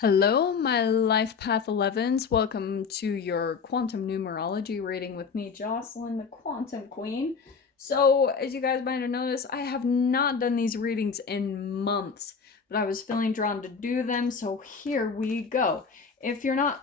Hello, my Life Path 11s. Welcome to your quantum numerology reading with me, Jocelyn, the Quantum Queen. So, as you guys might have noticed, I have not done these readings in months, but I was feeling drawn to do them, so here we go. If you're not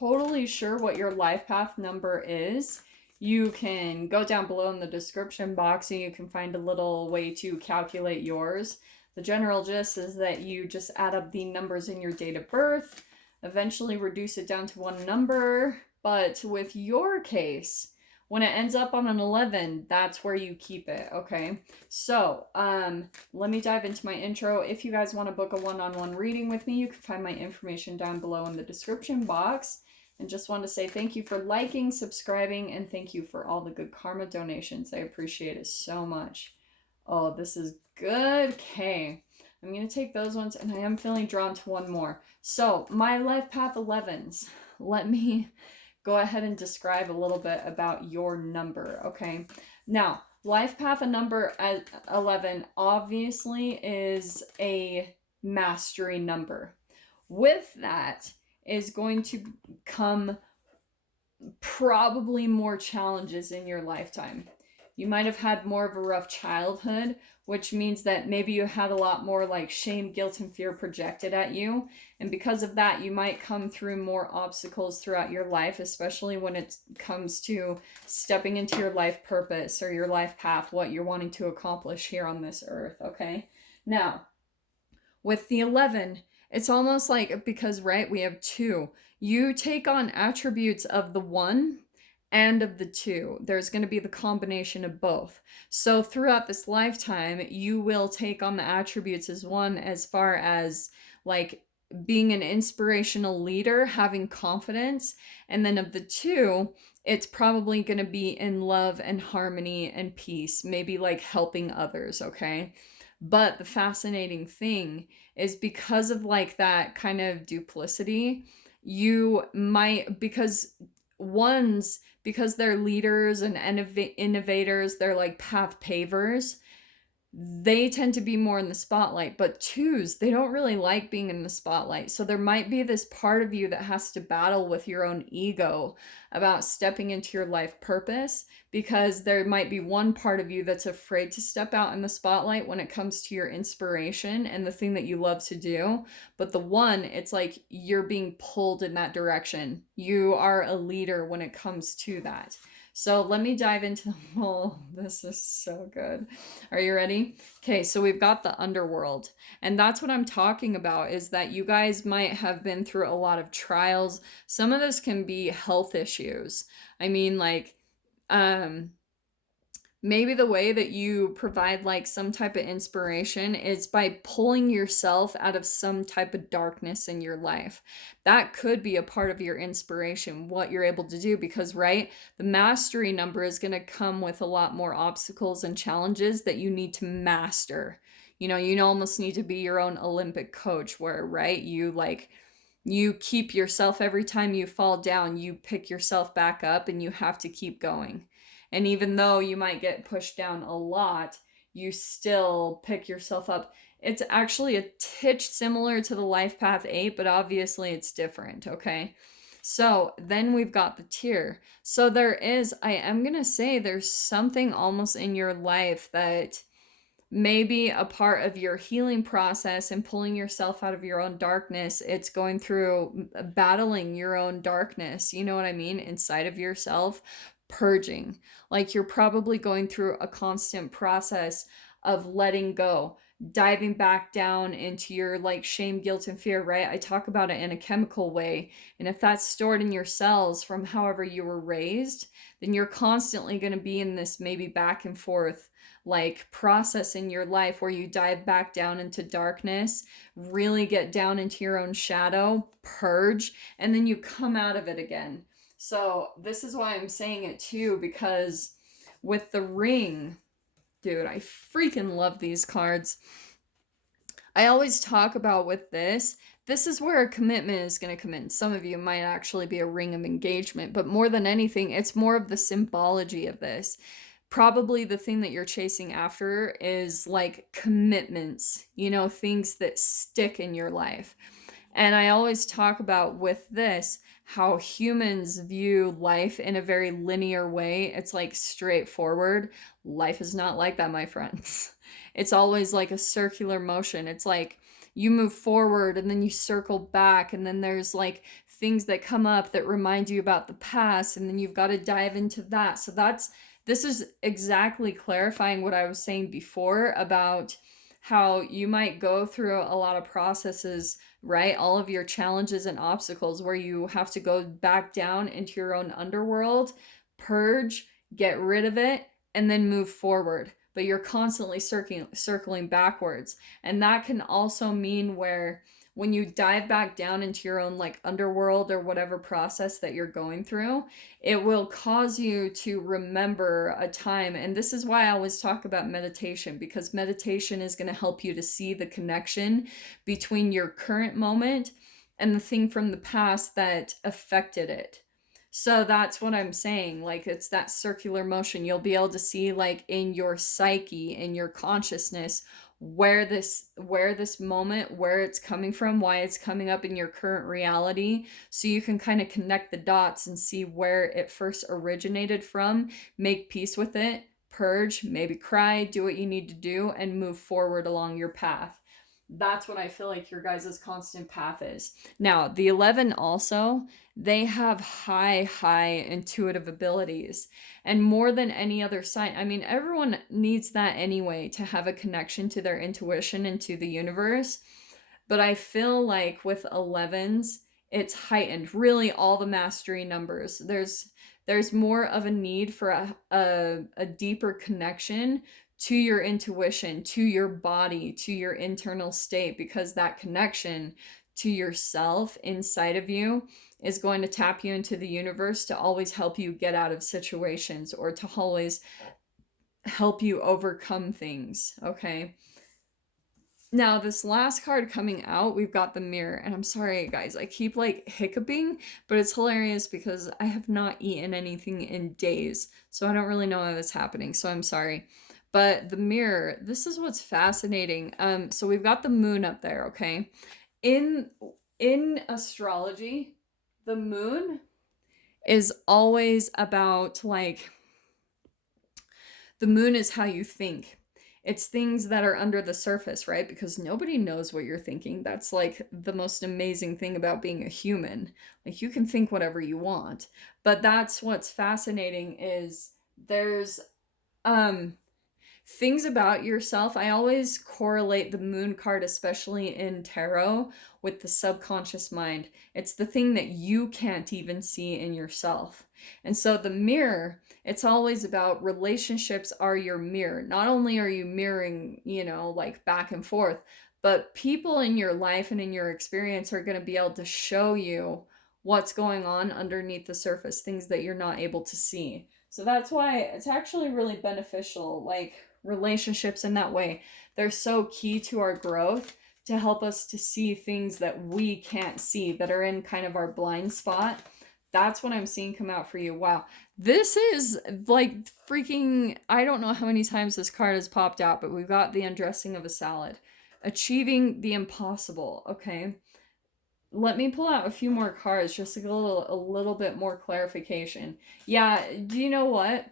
totally sure what your life path number is, you can go down below in the description box and you can find a little way to calculate yours. The general gist is that you just add up the numbers in your date of birth, eventually reduce it down to one number, but with your case, when it ends up on an 11, that's where you keep it, okay? So, let me dive into my intro. If you guys want to book a one-on-one reading with me, you can find my information down below in the description box. And just want to say thank you for liking, subscribing, and thank you for all the good karma donations. I appreciate it so much. Oh, this is good. Okay. I'm going to take those ones, and I am feeling drawn to one more. So, my Life Path 11s. Let me go ahead and describe a little bit about your number, okay? Now, Life Path number 11 obviously is a mastery number. With that is going to come probably more challenges in your lifetime. You might have had more of a rough childhood, which means that maybe you had a lot more like shame, guilt, and fear projected at you. And because of that, you might come through more obstacles throughout your life, especially when it comes to stepping into your life purpose or your life path, what you're wanting to accomplish here on this earth, okay? Now, with the 11, it's almost like, because, right, we have two. You take on attributes of the one and of the two. There's going to be the combination of both. So throughout this lifetime, you will take on the attributes as one, as far as like being an inspirational leader, having confidence, and then of the two, it's probably going to be in love and harmony and peace, maybe like helping others, okay? But the fascinating thing is, because of like that kind of duplicity, you might, because they're leaders and innovators, they're like path pavers, they tend to be more in the spotlight. But twos, they don't really like being in the spotlight. So there might be this part of you that has to battle with your own ego about stepping into your life purpose, because there might be one part of you that's afraid to step out in the spotlight when it comes to your inspiration and the thing that you love to do. But the one, it's like you're being pulled in that direction. You are a leader when it comes to that. So let me dive into, oh, this is so good. Are you ready? Okay, so we've got the Underworld. And that's what I'm talking about, is that you guys might have been through a lot of trials. Some of this can be health issues. I mean, like, maybe the way that you provide like some type of inspiration is by pulling yourself out of some type of darkness in your life. That could be a part of your inspiration, what you're able to do, because, right, the mastery number is going to come with a lot more obstacles and challenges that you need to master. You almost need to be your own Olympic coach, where, right, you keep yourself, every time you fall down, you pick yourself back up and you have to keep going. And even though you might get pushed down a lot, you still pick yourself up. It's actually a titch similar to the Life Path 8, but obviously it's different, okay? So then we've got the tier. So I am going to say there's something almost in your life that may be a part of your healing process and pulling yourself out of your own darkness. It's going through battling your own darkness, you know what I mean, inside of yourself, purging. Like, you're probably going through a constant process of letting go, diving back down into your like shame, guilt, and fear, right? I talk about it in a chemical way. And if that's stored in your cells from however you were raised, then you're constantly going to be in this maybe back and forth like process in your life where you dive back down into darkness, really get down into your own shadow, purge, and then you come out of it again. So this is why I'm saying it too, because with the ring, dude, I freaking love these cards. I always talk about with this is where a commitment is going to come in. Some of you might actually be a ring of engagement, but more than anything, it's more of the symbology of this. Probably the thing that you're chasing after is like commitments, things that stick in your life. And I always talk about with this how humans view life in a very linear way. It's like straightforward. Life is not like that, my friends. It's always like a circular motion. It's like you move forward and then you circle back, and then there's like things that come up that remind you about the past, and then you've got to dive into that. So this is exactly clarifying what I was saying before about how you might go through a lot of processes, right? All of your challenges and obstacles where you have to go back down into your own underworld, purge, get rid of it, and then move forward. But you're constantly circling backwards. And that can also mean where when you dive back down into your own like underworld or whatever process that you're going through, it will cause you to remember a time. And this is why I always talk about meditation, because meditation is going to help you to see the connection between your current moment and the thing from the past that affected it. So that's what I'm saying. Like, it's that circular motion. You'll be able to see, like, in your psyche, in your consciousness, where this moment, where it's coming from, why it's coming up in your current reality, so you can kind of connect the dots and see where it first originated from, make peace with it, purge, maybe cry, do what you need to do, and move forward along your path. That's what I feel like your guys' constant path is. Now, the 11 also, they have high intuitive abilities. And more than any other sign, I mean, everyone needs that anyway to have a connection to their intuition and to the universe. But I feel like with 11s, it's heightened. Really, all the mastery numbers. There's more of a need for a deeper connection to your intuition, to your body, to your internal state, because that connection to yourself inside of you is going to tap you into the universe to always help you get out of situations or to always help you overcome things, okay? Now, this last card coming out, we've got the mirror. And I'm sorry, guys, I keep like hiccuping, but it's hilarious because I have not eaten anything in days. So I don't really know why that's happening. So I'm sorry. But the mirror, this is what's fascinating. So we've got the moon up there, okay? In in astrology, the moon is always about like the moon is how you think. It's things that are under the surface, right? Because nobody knows what you're thinking. That's like the most amazing thing about being a human. Like, you can think whatever you want. But that's what's fascinating is there's um things about yourself. I always correlate the moon card, especially in tarot, with the subconscious mind. It's the thing that you can't even see in yourself. And so the mirror, it's always about relationships are your mirror. Not only are you mirroring, like back and forth, but people in your life and in your experience are going to be able to show you what's going on underneath the surface, things that you're not able to see. So that's why it's actually really beneficial. Like, relationships in that way, they're so key to our growth, to help us to see things that we can't see, that are in kind of our blind spot. That's what I'm seeing come out for you. Wow. This is like freaking, I don't know how many times this card has popped out, but we've got the undressing of a salad. Achieving the impossible. Okay. Let me pull out a few more cards just to get a little bit more clarification. Yeah, do you know what?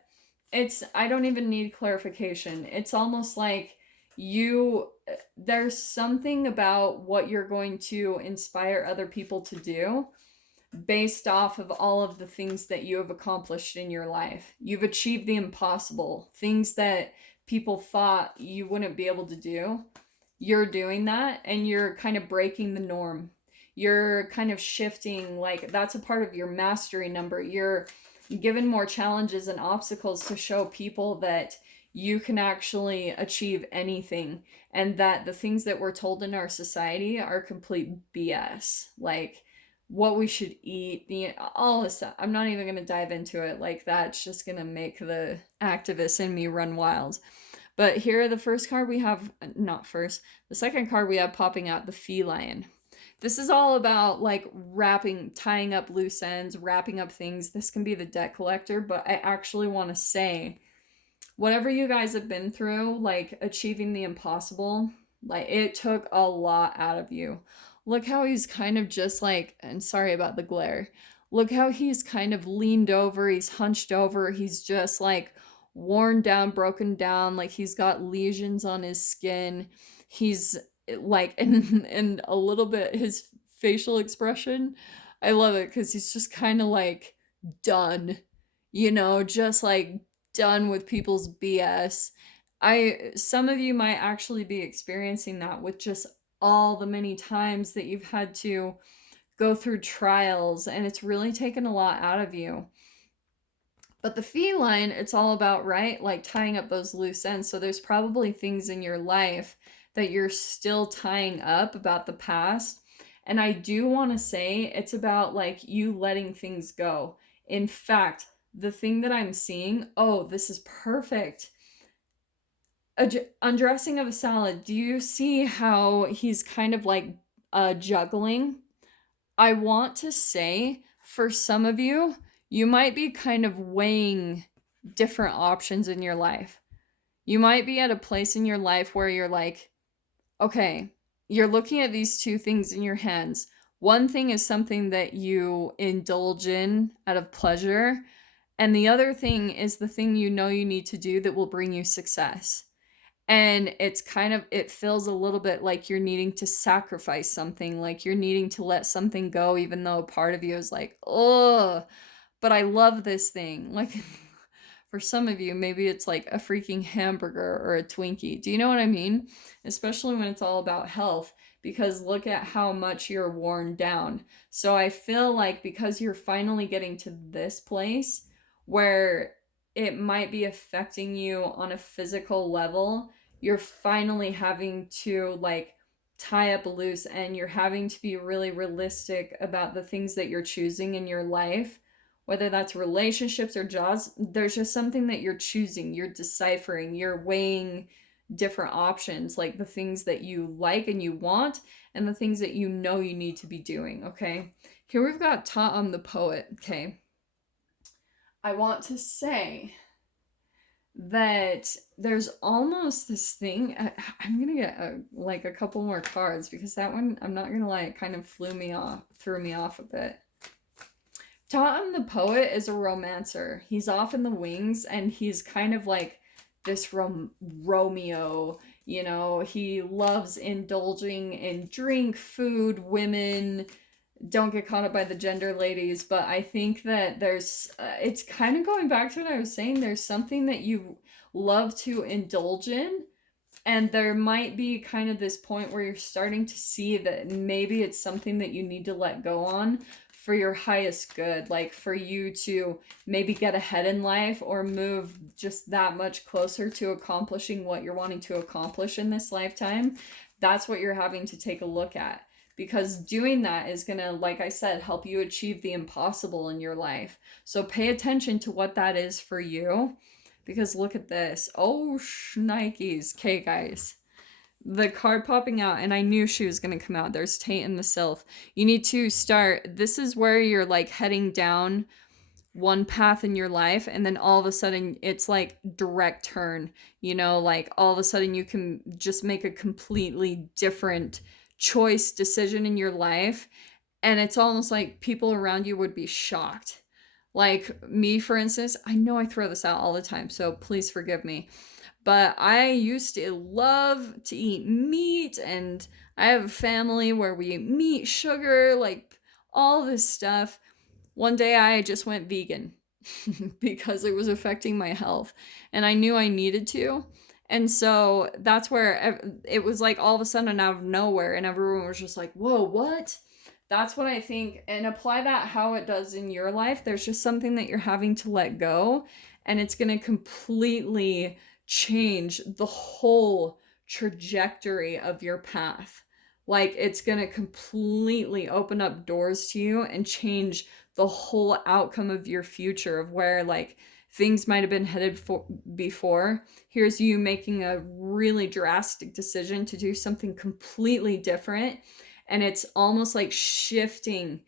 I don't even need clarification. It's almost like there's something about what you're going to inspire other people to do based off of all of the things that you have accomplished in your life. You've achieved the impossible, things that people thought you wouldn't be able to do. You're doing that, and you're kind of breaking the norm. You're kind of shifting, like, that's a part of your mastery number. You're given more challenges and obstacles to show people that you can actually achieve anything, and that the things that we're told in our society are complete BS. Like, what we should eat, all this stuff. I'm not even going to dive into it. Like, that's just going to make the activist in me run wild. But here, the first card we have, not first, the second card we have popping out, the feline. This is all about like tying up loose ends, wrapping up things. This can be the debt collector, but I actually want to say, whatever you guys have been through, like achieving the impossible, like it took a lot out of you. look how he's kind of just like, and sorry about the glare, look how he's kind of leaned over, he's hunched over, he's just like worn down, broken down, like he's got lesions on his skin. He's like, and a little bit his facial expression, I love it because he's just kind of like done, just like done with people's BS. Some of you might actually be experiencing that with just all the many times that you've had to go through trials, and it's really taken a lot out of you. But the feline, it's all about, right? Like tying up those loose ends. So there's probably things in your life that you're still tying up about the past. And I do want to say it's about like you letting things go. In fact, the thing that I'm seeing, oh, this is perfect. Undressing of a salad. Do you see how he's kind of like juggling? I want to say for some of you, you might be kind of weighing different options in your life. You might be at a place in your life where you're like, okay, you're looking at these two things in your hands. One thing is something that you indulge in out of pleasure, and the other thing is the thing you know you need to do that will bring you success. And it's kind of, it feels a little bit like you're needing to sacrifice something, like you're needing to let something go, even though a part of you is like, oh, but I love this thing. Like, for some of you, maybe it's like a freaking hamburger or a Twinkie. Do you know what I mean? Especially when it's all about health, because look at how much you're worn down. So I feel like because you're finally getting to this place where it might be affecting you on a physical level, you're finally having to like tie up a loose end. You're having to be really realistic about the things that you're choosing in your life, whether that's relationships or jobs. There's just something that you're choosing, you're deciphering, you're weighing different options, like the things that you like and you want, and the things that you know you need to be doing. Okay, here we've got Tom the poet. Okay, I want to say that there's almost this thing. I'm gonna get like a couple more cards because that one, I'm not gonna lie, it kind of threw me off a bit. Tom the poet is a romancer. He's off in the wings, and he's kind of like this Romeo. He loves indulging in drink, food, women. Don't get caught up by the gender, ladies, but I think that there's, it's kind of going back to what I was saying. There's something that you love to indulge in, and there might be kind of this point where you're starting to see that maybe it's something that you need to let go on for your highest good, like for you to maybe get ahead in life or move just that much closer to accomplishing what you're wanting to accomplish in this lifetime. That's what you're having to take a look at, because doing that is going to, like I said, help you achieve the impossible in your life. So pay attention to what that is for you, because look at this. Oh, Nikes. Okay, guys. The card popping out, and I knew she was going to come out. There's Tate and the Sylph. You need to start. This is where you're like heading down one path in your life, and then all of a sudden it's like direct turn. Like all of a sudden you can just make a completely different choice, decision in your life, and it's almost like people around you would be shocked. Like me, for instance, I know I throw this out all the time, so please forgive me, but I used to love to eat meat, and I have a family where we eat meat, sugar, like all this stuff. One day I just went vegan because it was affecting my health, and I knew I needed to. And so that's where it was like all of a sudden out of nowhere, and everyone was just like, whoa, what? That's what I think. And apply that how it does in your life. There's just something that you're having to let go, and it's going to completely change the whole trajectory of your path. Like it's going to completely open up doors to you and change the whole outcome of your future, of where like things might have been headed for before. Here's you making a really drastic decision to do something completely different, and it's almost like shifting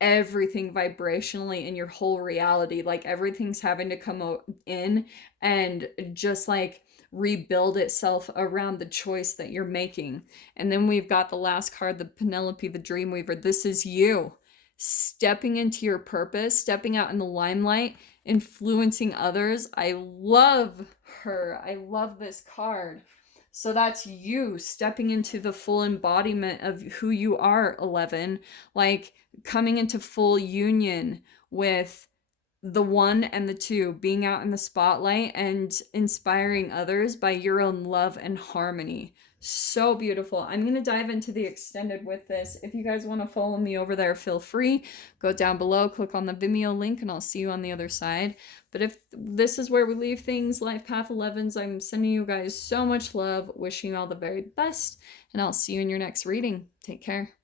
everything vibrationally in your whole reality. Like everything's having to come in and just like rebuild itself around the choice that you're making. And then we've got the last card, the Penelope the Dreamweaver. This is you stepping into your purpose, stepping out in the limelight, influencing others. I love her. I love this card. So that's you stepping into the full embodiment of who you are, 11, like coming into full union with the one and the two, being out in the spotlight and inspiring others by your own love and harmony. So beautiful. I'm going to dive into the extended with this. If you guys want to follow me over there, feel free. Go down below, click on the Vimeo link, and I'll see you on the other side. But if this is where we leave things, Life Path 11s, I'm sending you guys so much love, wishing you all the very best, and I'll see you in your next reading. Take care.